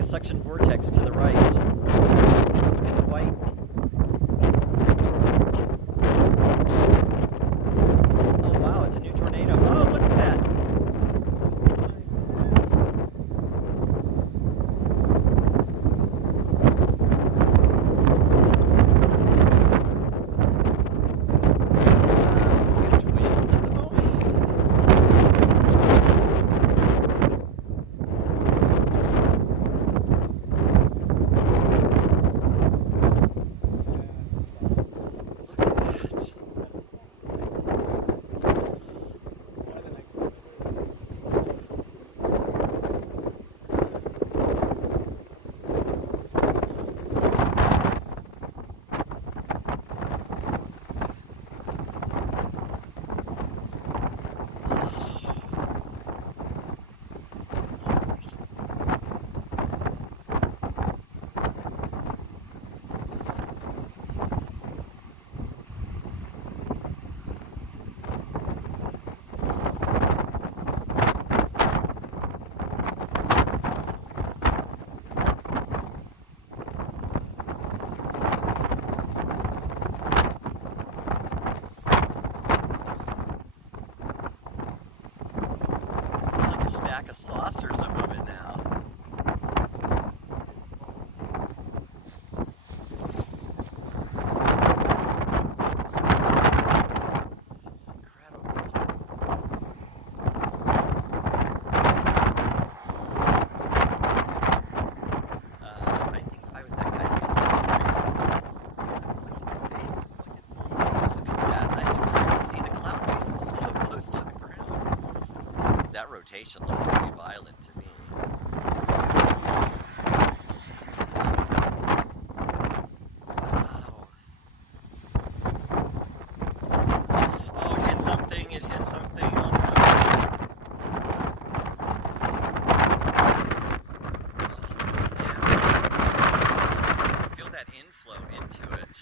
a suction vortex to the right. Look at the white. Oh wow, it's a new tornado. Oh, look at that. It's like a stack of saucers above it now. I think I was that guy. Look at that. That's crazy. The cloud base is so close to the ground. That rotation looks pretty violent to me. Wow. Oh, it hit something. It hit something. Oh no. Feel that inflow into it.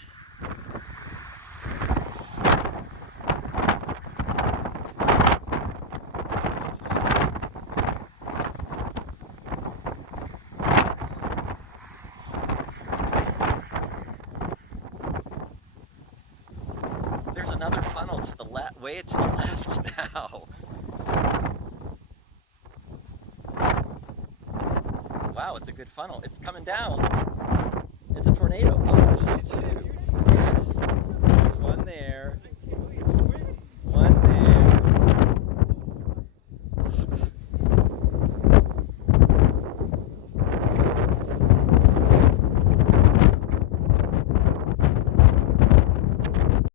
There's another funnel to the left, way to the left now. Wow, it's a good funnel. It's coming down. It's a tornado. Oh, there's two.